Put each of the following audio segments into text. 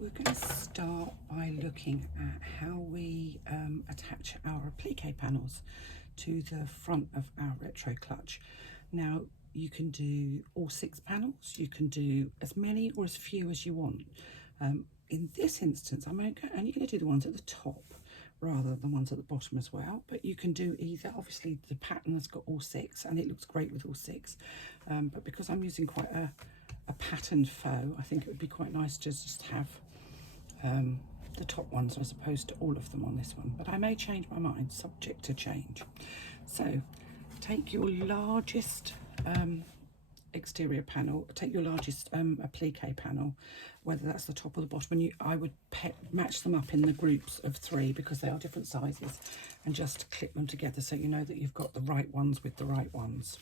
we're going to start by looking at how we attach our applique panels to the front of our retro clutch. Now you can do all 6 panels, you can do as many or as few as you want. In this instance I'm only going to do the ones at the top rather than the ones at the bottom as well, but you can do either. Obviously the pattern has got all 6 and it looks great with all 6, but because I'm using quite a patterned faux, I think it would be quite nice to just have the top ones as opposed to all of them on this one, but I may change my mind, subject to change. So take your largest exterior panel, take your largest applique panel, whether that's the top or the bottom, and I would match them up in the groups of 3 because they are different sizes, and just clip them together so you know that you've got the right ones with the right ones.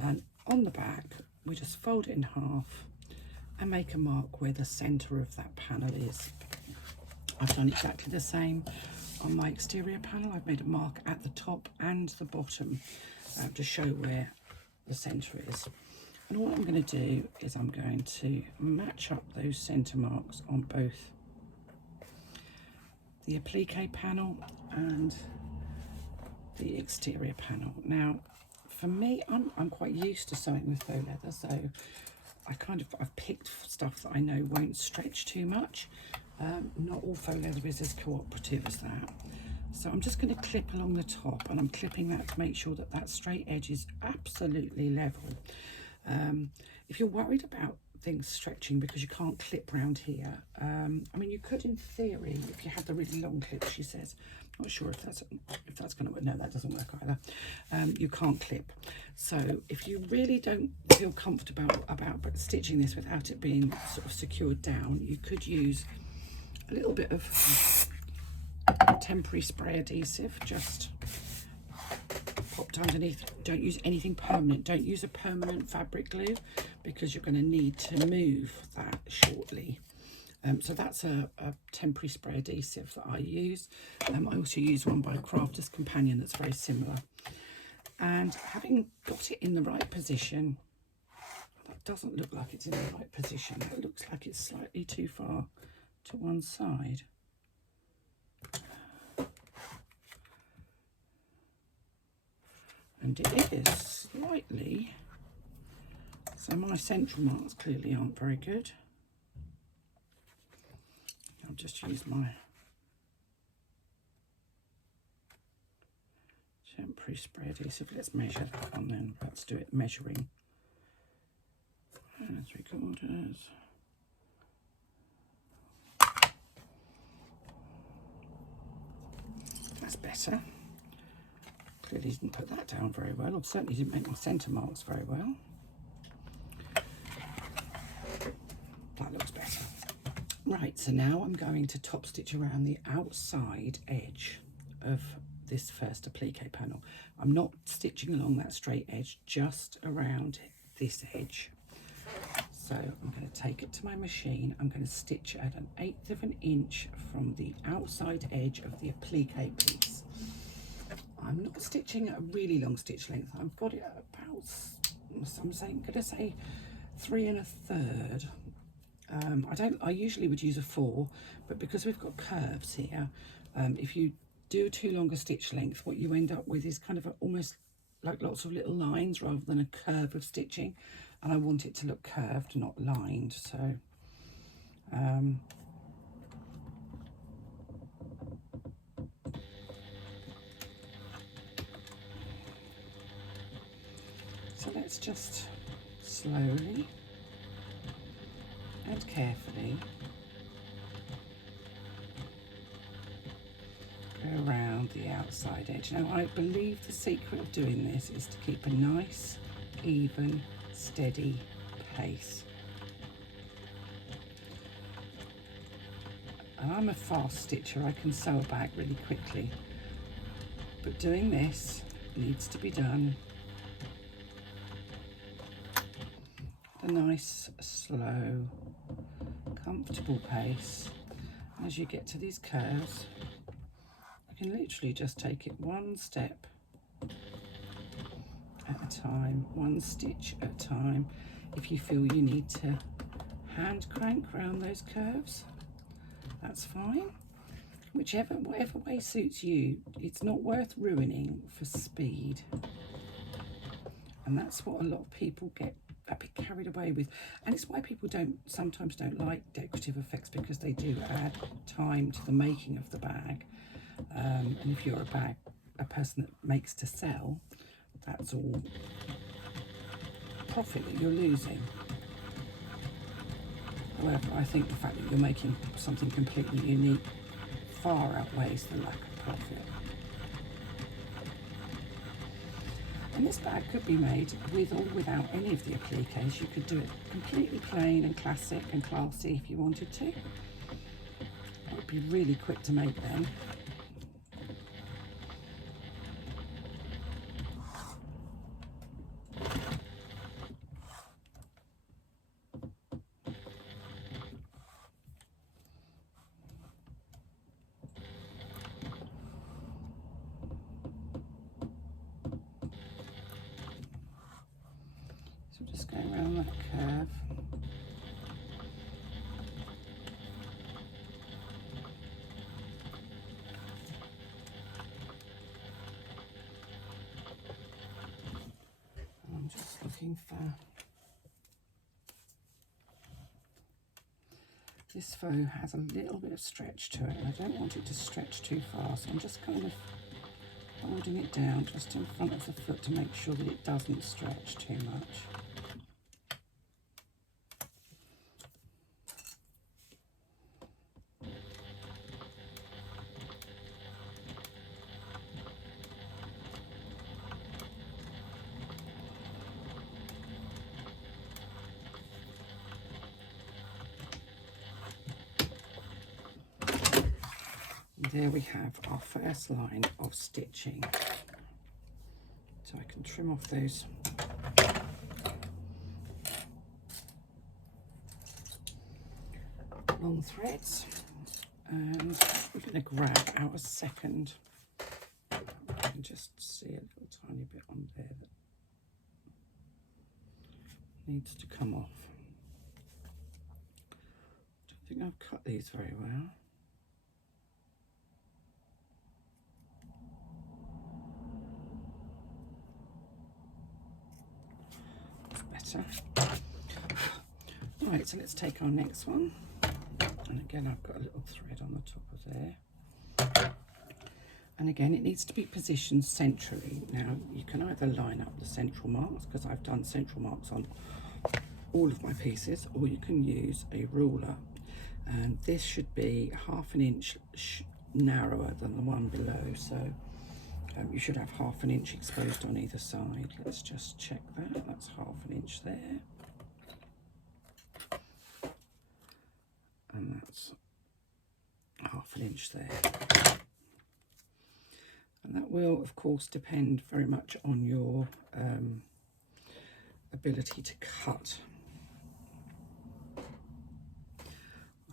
And on the back we just fold it in half and make a mark where the center of that panel is. I've done exactly the same on my exterior panel. I've made a mark at the top and the bottom to show where the center is. And all I'm going to do is I'm going to match up those center marks on both the applique panel and the exterior panel. Now for me, I'm quite used to sewing with faux leather, so I've picked stuff that I know won't stretch too much. Not all faux leather is as cooperative as that. So I'm just going to clip along the top, and I'm clipping that to make sure that that straight edge is absolutely level. If you're worried about things stretching because you can't clip round here, I mean, you could in theory if you had the really long clip, she says. Not sure if that's going to work. No, that doesn't work either. You can't clip. So if you really don't feel comfortable about stitching this without it being sort of secured down, you could use a little bit of temporary spray adhesive, just popped underneath. Don't use anything permanent. Don't use a permanent fabric glue because you're going to need to move that shortly. So that's a temporary spray adhesive that I use. I also use one by Crafter's Companion that's very similar. And having got it in the right position, that doesn't look like it's in the right position. It looks like it's slightly too far to one side. And it is slightly, so my central marks clearly aren't very good. I'll just use my temporary spray adhesive. Let's measure that one then. Let's do it measuring. 3/4. That's better. Clearly didn't put that down very well, or certainly didn't make my centre marks very well. That looks better. Right, so now I'm going to top stitch around the outside edge of this first applique panel. I'm not stitching along that straight edge, just around this edge. So I'm going to take it to my machine. I'm going to stitch at 1/8 of an inch from the outside edge of the applique piece. I'm not stitching at a really long stitch length. I've got it at about, I'm going to say 3 1/3. I usually would use a 4, but because we've got curves here, if you do too long a stitch length, what you end up with is kind of almost like lots of little lines rather than a curve of stitching, and I want it to look curved, not lined. So let's just slowly and carefully go around the outside edge. Now I believe the secret of doing this is to keep a nice, even, steady pace. And I'm a fast stitcher, I can sew a bag really quickly, but doing this needs to be done at a nice, slow, comfortable pace. As you get to these curves, you can literally just take it one step at a time, one stitch at a time. If you feel you need to hand crank around those curves, that's fine. Whatever way suits you. It's not worth ruining for speed. And that's what a lot of people get a bit carried away with. And it's why people sometimes don't like decorative effects, because they do add time to the making of the bag. And if you're a person that makes to sell, that's all profit that you're losing. However, I think the fact that you're making something completely unique far outweighs the lack of profit. And this bag could be made with or without any of the appliques. You could do it completely plain and classic and classy if you wanted to. It would be really quick to make then. Just going around that curve. I'm just looking for this faux has a little bit of stretch to it, and I don't want it to stretch too far, so I'm just kind of holding it down just in front of the foot to make sure that it doesn't stretch too much. There we have our first line of stitching. So I can trim off those long threads, and we're going to grab our second. I can just see a little tiny bit on there that needs to come off. I don't think I've cut these very well. Better. Right, so let's take our next one, and again I've got a little thread on the top of there, and again it needs to be positioned centrally. Now you can either line up the central marks, because I've done central marks on all of my pieces, or you can use a ruler, and this should be ½ an inch narrower than the one below, so you should have ½ an inch exposed on either side. Let's just check that. That's ½ an inch there. And that's ½ an inch there. And that will, of course, depend very much on your ability to cut.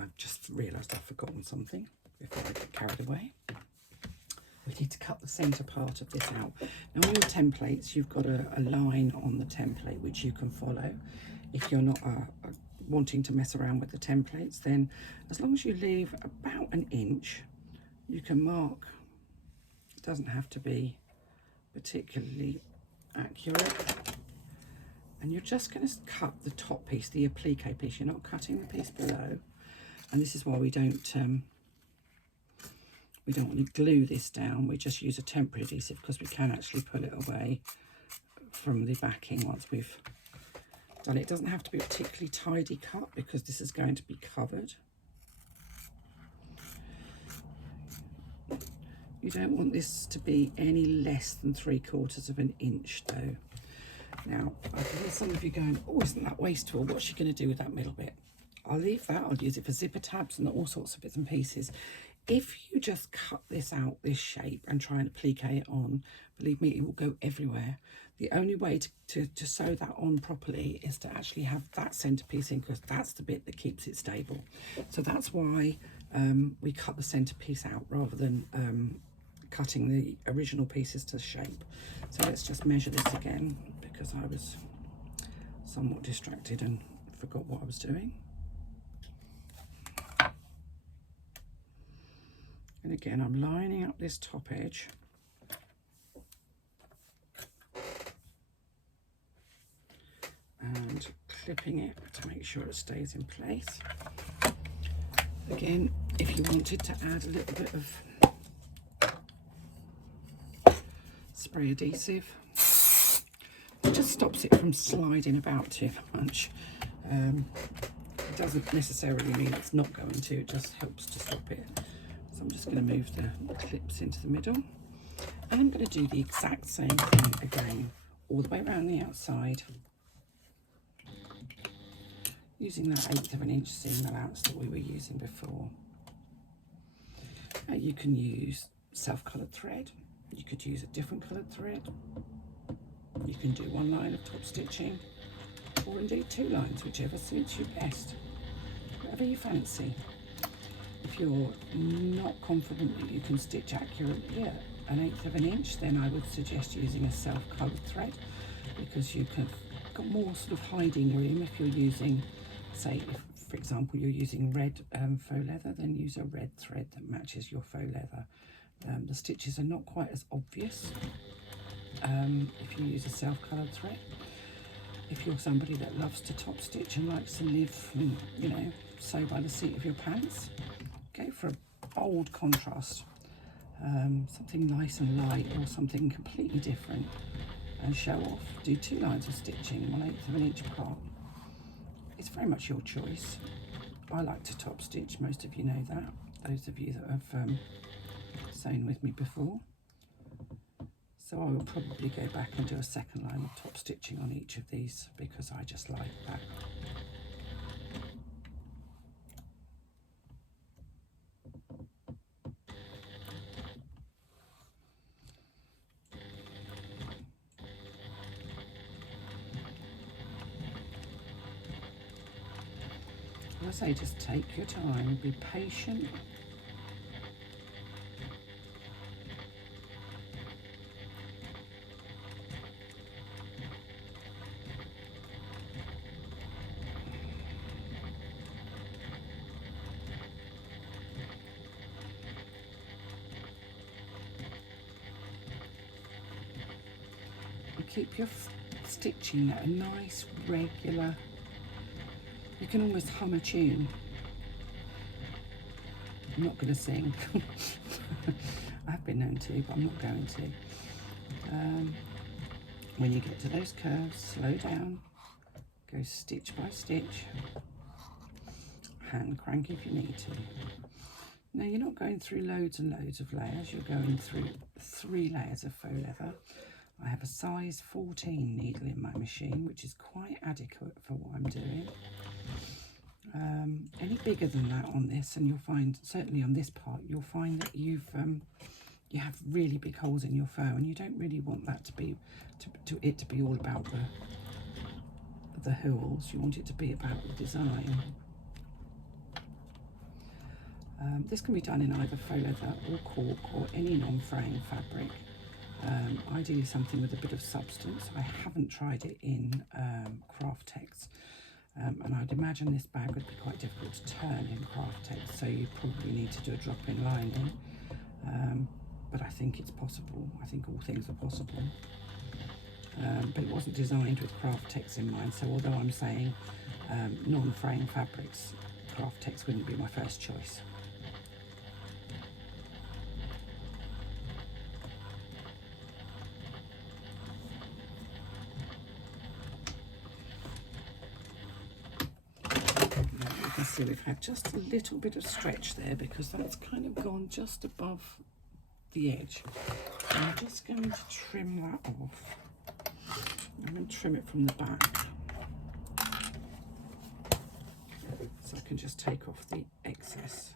I've just realised I've forgotten something before I get carried away. We need to cut the centre part of this out. Now on your templates, you've got a line on the template which you can follow. If you're not wanting to mess around with the templates, then as long as you leave about an inch, you can mark. It doesn't have to be particularly accurate. And you're just going to cut the top piece, the applique piece. You're not cutting the piece below. And this is why we don't want to glue this down. We just use a temporary adhesive, because we can actually pull it away from the backing once we've done it. It doesn't have to be a particularly tidy cut, because this is going to be covered. You don't want this to be any less than 3/4 of an inch though. Now, I can hear some of you going, oh, isn't that wasteful? What's she going to do with that middle bit? I'll leave that. I'll use it for zipper tabs and all sorts of bits and pieces. If you just cut this out, this shape, and try and applique it on, believe me, it will go everywhere. The only way to sew that on properly is to actually have that centerpiece in, because that's the bit that keeps it stable. So that's why we cut the centerpiece out rather than cutting the original pieces to shape. So let's just measure this again, because I was somewhat distracted and forgot what I was doing. And again, I'm lining up this top edge. And clipping it to make sure it stays in place. Again, if you wanted to add a little bit of spray adhesive, it just stops it from sliding about too much. It doesn't necessarily mean it's not going to, it just helps to stop it. So I'm just going to move the clips into the middle, and I'm going to do the exact same thing again, all the way around the outside, using that 1/8 of an inch seam allowance that we were using before. You can use self-coloured thread, you could use a different coloured thread, you can do one line of top stitching, or indeed 2 lines, whichever suits you best, whatever you fancy. If you're not confident that you can stitch accurately at 1/8 of an inch, then I would suggest using a self-coloured thread, because you can got more sort of hiding room. If you're using, say, if, for example, you're using red faux leather, then use a red thread that matches your faux leather. The stitches are not quite as obvious if you use a self-coloured thread. If you're somebody that loves to top stitch and likes to live, you know, sew by the seat of your pants, go for a bold contrast, something nice and light, or something completely different, and show off. Do 2 lines of stitching, 1/8 of an inch apart. It's very much your choice. I like to top stitch, most of you know that, those of you that have sewn with me before. So I will probably go back and do a second line of top stitching on each of these, because I just like that. As I say, just take your time, be patient. Keep your stitching at a nice regular, you can almost hum a tune. I'm not going to sing. I've been known to, but I'm not going to. When you get to those curves, slow down, go stitch by stitch, hand crank if you need to. Now, you're not going through loads and loads of layers, you're going through 3 layers of faux leather. I have a size 14 needle in my machine, which is quite adequate for what I'm doing. Any bigger than that on this, and you'll find, certainly on this part, you'll find that you have really big holes in your faux, and you don't really want that to be to be all about the holes. You want it to be about the design. This can be done in either faux leather or cork or any non-fraying fabric. Ideally something with a bit of substance. I haven't tried it in Craftex, and I'd imagine this bag would be quite difficult to turn in Craftex, so you probably need to do a drop-in lining, but I think it's possible. I think all things are possible, but it wasn't designed with Craftex in mind, so although I'm saying non-fraying fabrics, Craftex wouldn't be my first choice. So we've had just a little bit of stretch there, because that's kind of gone just above the edge. I'm just going to trim that off. I'm going to trim it from the back, so I can just take off the excess.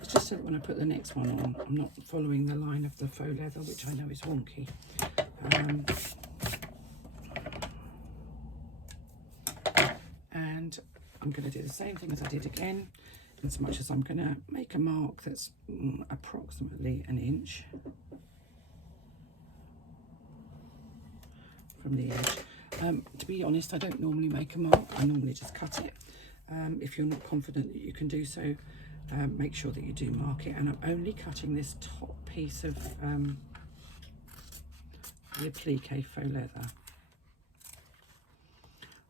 It's just so that when I put the next one on, I'm not following the line of the faux leather, which I know is wonky. And I'm going to do the same thing as I did again, in so much as I'm going to make a mark that's approximately 1 inch from the edge. To be honest, I don't normally make a mark, I normally just cut it. If you're not confident that you can do so, make sure that you do mark it. And I'm only cutting this top piece of the applique faux leather.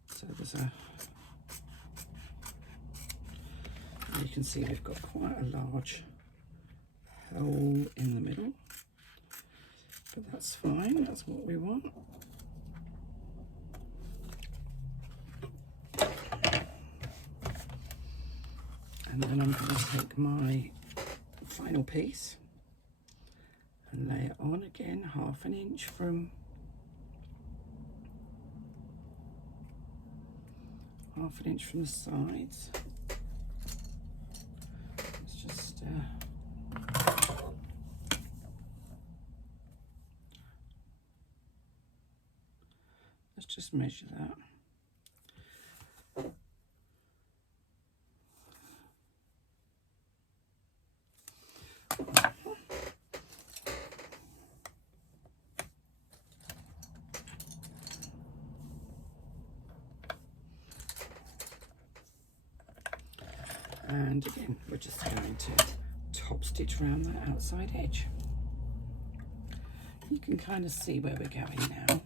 So there's you can see we've got quite a large hole in the middle, but that's fine, that's what we want. And then I'm going to take my final piece and lay it on again, 1/2 inch from the sides. Let's just measure that. And again, we're just going to top stitch around that outside edge. You can kind of see where we're going now.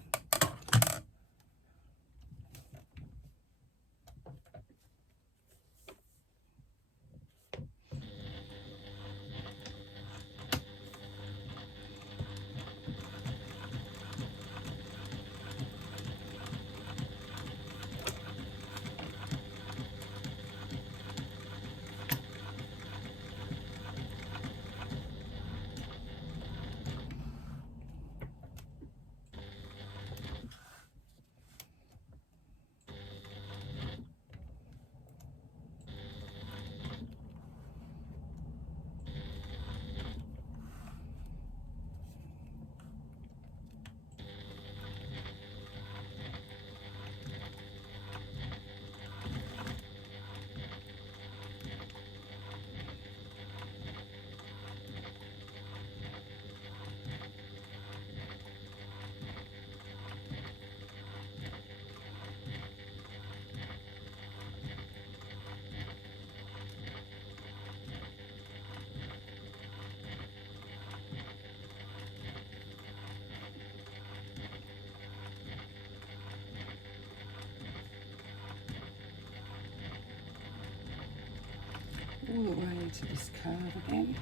All the way to this curve again.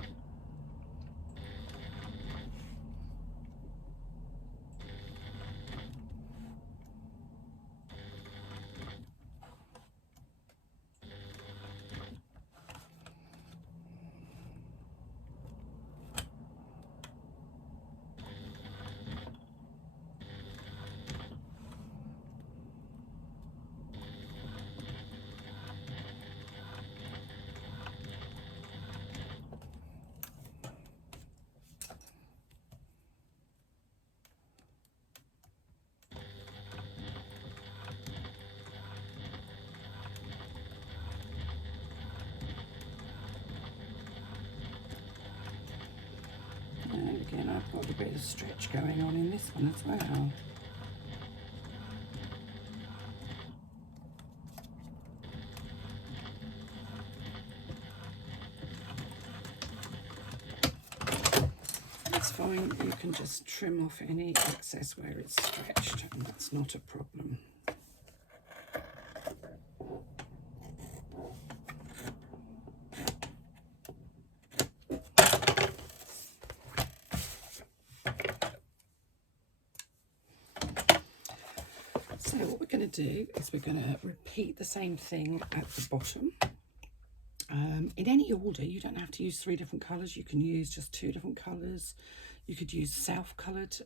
And again, I've got a bit of stretch going on in this one as well. That's fine, you can just trim off any excess where it's stretched, and that's not a problem. So what we're going to do is we're going to repeat the same thing at the bottom. In any order, you don't have to use 3 different colours. You can use just 2 different colours. You could use self-coloured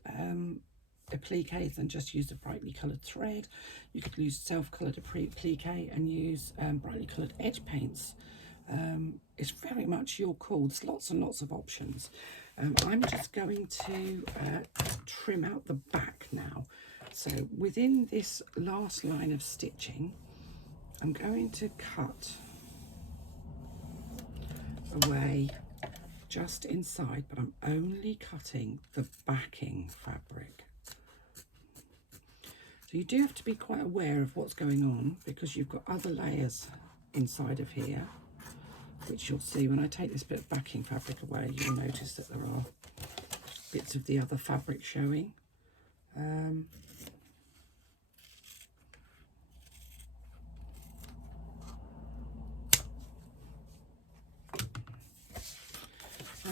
appliques and just use a brightly coloured thread. You could use self-coloured applique and use brightly coloured edge paints. It's very much your call. There's lots and lots of options. I'm just going to trim out the back now. So within this last line of stitching, I'm going to cut away just inside, but I'm only cutting the backing fabric. So you do have to be quite aware of what's going on, because you've got other layers inside of here, which you'll see when I take this bit of backing fabric away. You'll notice that there are bits of the other fabric showing. Now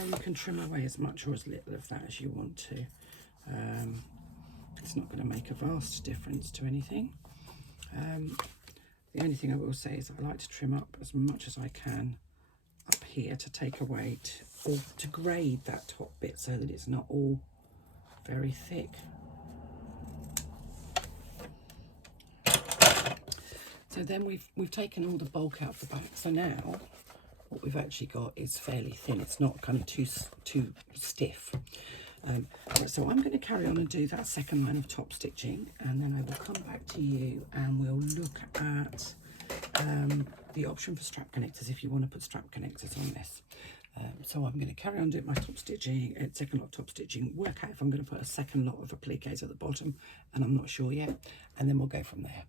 you can trim away as much or as little of that as you want to. It's not going to make a vast difference to anything. The only thing I will say is I like to trim up as much as I can up here to take away or to grade that top bit so that it's not all very thick. So then we've taken all the bulk out of the back. So now what we've actually got is fairly thin. It's not kind of too stiff. So I'm going to carry on and do that second line of top stitching, and then I will come back to you and we'll look at the option for strap connectors if you want to put strap connectors on this. So I'm going to carry on doing my top stitching, second lot of top stitching, work out if I'm going to put a second lot of appliques at the bottom, and I'm not sure yet, and then we'll go from there.